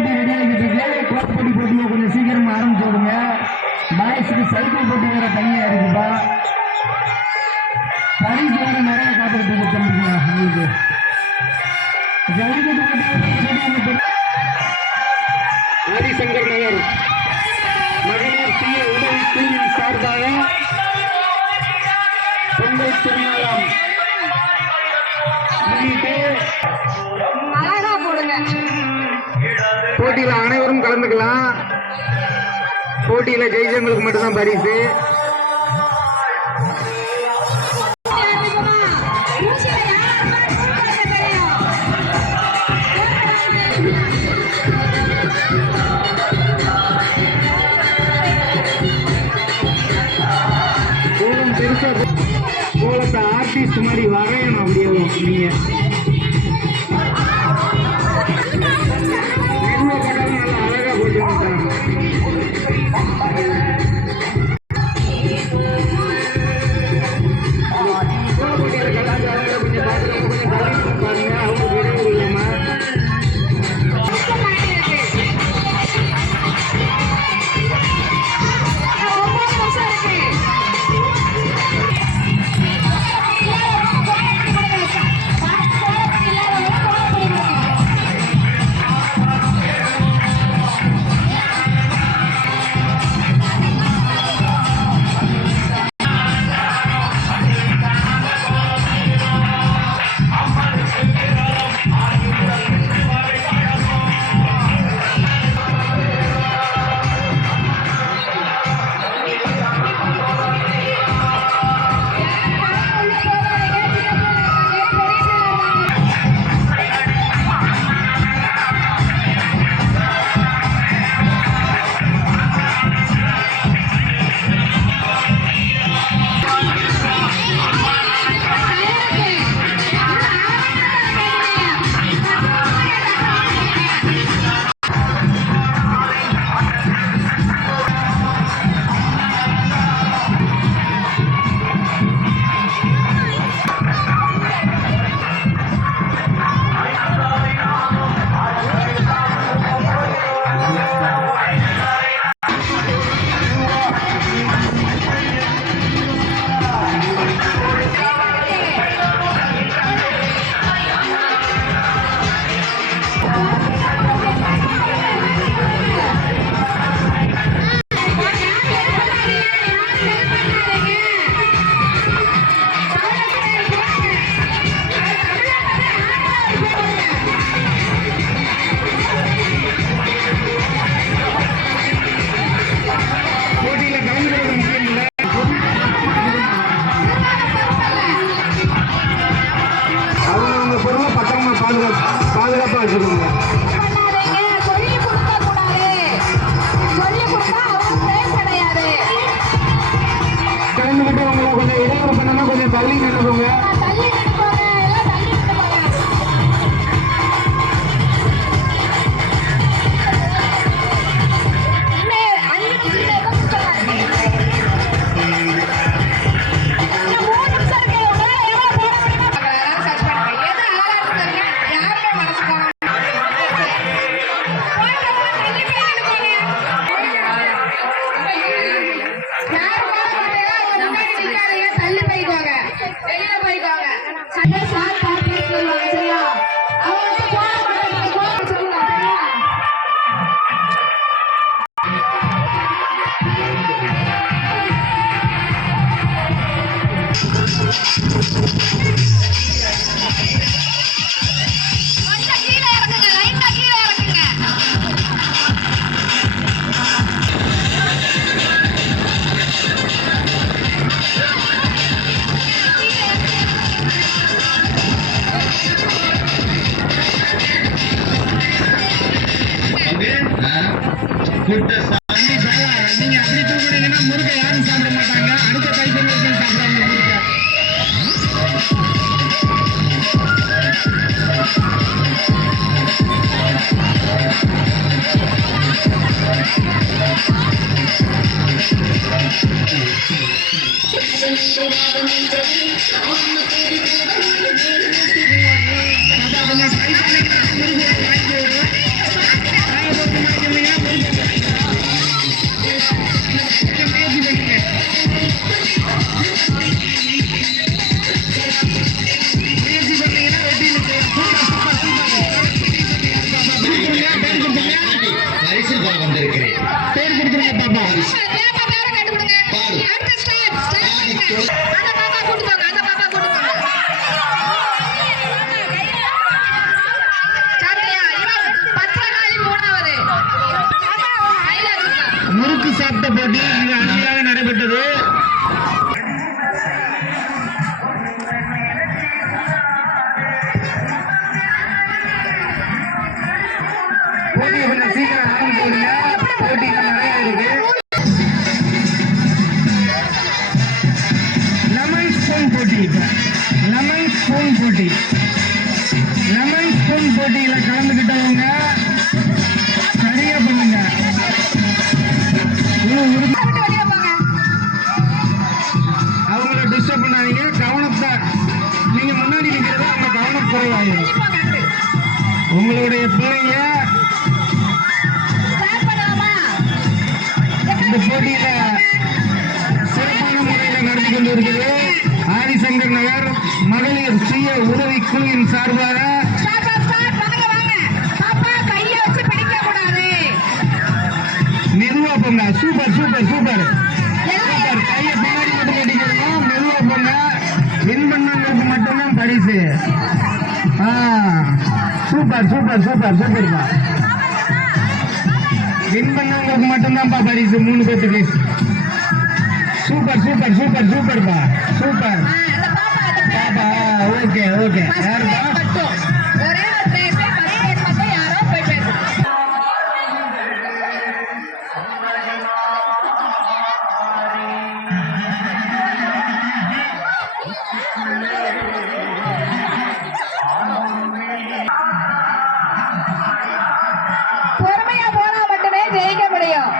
போட்டி ரெடி ஆகிட்டு இருக்கு. கோப்படி போட்டியை கொஞ்சம் சீக்கிரமா ஆரம்பிச்சு விடுங்க. பாய்ஸுக்கு சைக்கிள் போட்டி வேற தனியா இருக்குப்பா. பரிசு வேற நிறைய காத்துட்டு இருக்கு தம்பிங்க. உங்களுக்கு ஜல்லிக்கட்டு போட்டி ஆதிசங்கர் நகர் மகளிர் சுய உதவி குழுவின் சார்பாக பொங்கல் திருநாளாம் போட்டியில அனைவரும் கலந்துக்கலாம். போட்டியில ஜெயிச்சவங்களுக்கு மட்டும்தான் பரிசு. கோலம் பெருசா கோலத்தை ஆர்டிஸ்ட் மாதிரி வரையணும். அப்படியே நீங்க பாதுகாப்பா வச்சுக்கோங்க. கலந்துகிட்டு உங்களை கொஞ்சம் இடையூறு பண்ணாம கொஞ்சம் தள்ளி நின்றுக்கோங்க. நீங்க அப்படி தூக்குனீங்கன்னா முருகை யாரும் சாப்பிட மாட்டாங்க. அடுத்த கைத்தறி சாப்பிடுவாங்க முருகை. கொஞ்சம் போட்டியை கொஞ்சம் சீக்கிரம் ஆரம்பிச்சு விடுங்க. போட்டிகள் நிறைய இருக்கு. லெமன் ஸ்பூன் போட்டி, லெமன் ஸ்பூன் போட்டி, லெமன் ஸ்பூன் போட்டியில கலந்துக்கிட்டவங்க சரியா பண்ணுங்க. அவங்கள டிஸ்டர்ப் பண்ணாதீங்க. கவனத்தை நீங்க முன்னாடி நிற்கிறத அவங்க கவனம் குறைவாயிடும். உங்களுடைய பிள்ளைங்க இந்த போட்டியில சிறப்பான முறையில் நடத்தி கொண்டு இருக்குது. ஆதிசங்கர் நகர் மகளிர் சுய உதவி குழுவின் சார்பாக மெதுவா போங்க. Super super super super. கையை பின்னாடி மட்டும் கட்டிக்கணும். மெதுவா போங்க. வின் பண்ணவங்களுக்கு மட்டும்தான் பரிசு. சூப்பர் சூப்பர் சூப்பர் சூப்பர்ப்பா. வின் பண்ணவங்களுக்கு மட்டும்தான்ப்பா பரிசு 3 பேத்துக்கு. சூப்பர் சூப்பர் சூப்பர் சூப்பர்ப்பா சூப்பர். பாப்பா ஓகே ஓகே. யாருப்பா? பொறுமையா போனா மட்டுமே ஜெயிக்க முடியும்.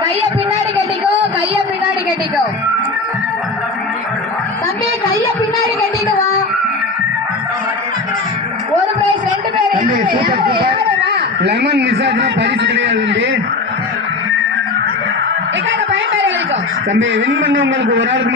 கைய பின்னாடி கட்டிக்கோ, கைய பின்னாடி கட்டிக்கோ. தம்பி கைய பின்னாடி கட்டிட்டு வா. ஒரு பிரைஸ் 2 பேர். தம்பி சூப்பர் சூப்பர். லெமன் மிஸ் ஆச்சுன்னா பரிசு கிடையாது தம்பி. பயம் பேர் வரைக்கும் தம்பி வின் பண்ணவங்களுக்கு ஒரு ஆளுக்கு